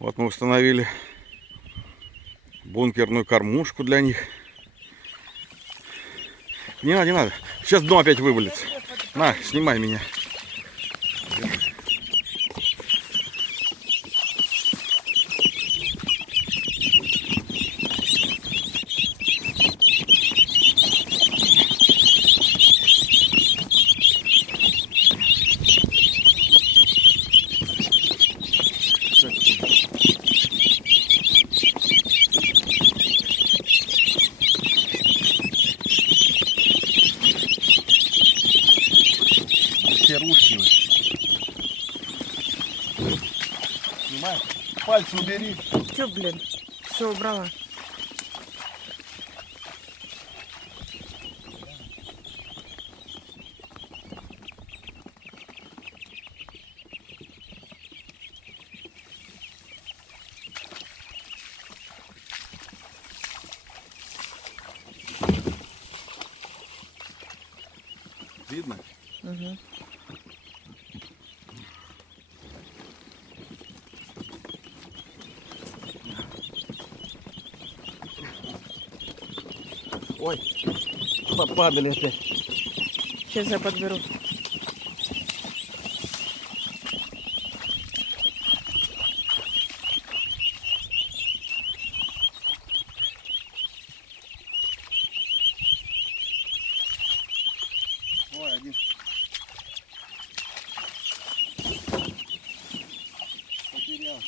Вот мы установили бункерную кормушку для них. Не надо, не надо. Сейчас дно опять вывалится. На, снимай меня. Все ручки. Снимай. Пальцы убери. Че, блин? Все убрала. Видно? Угу. Ой, попадали опять. Сейчас я подберу. Ой, один. Потерял.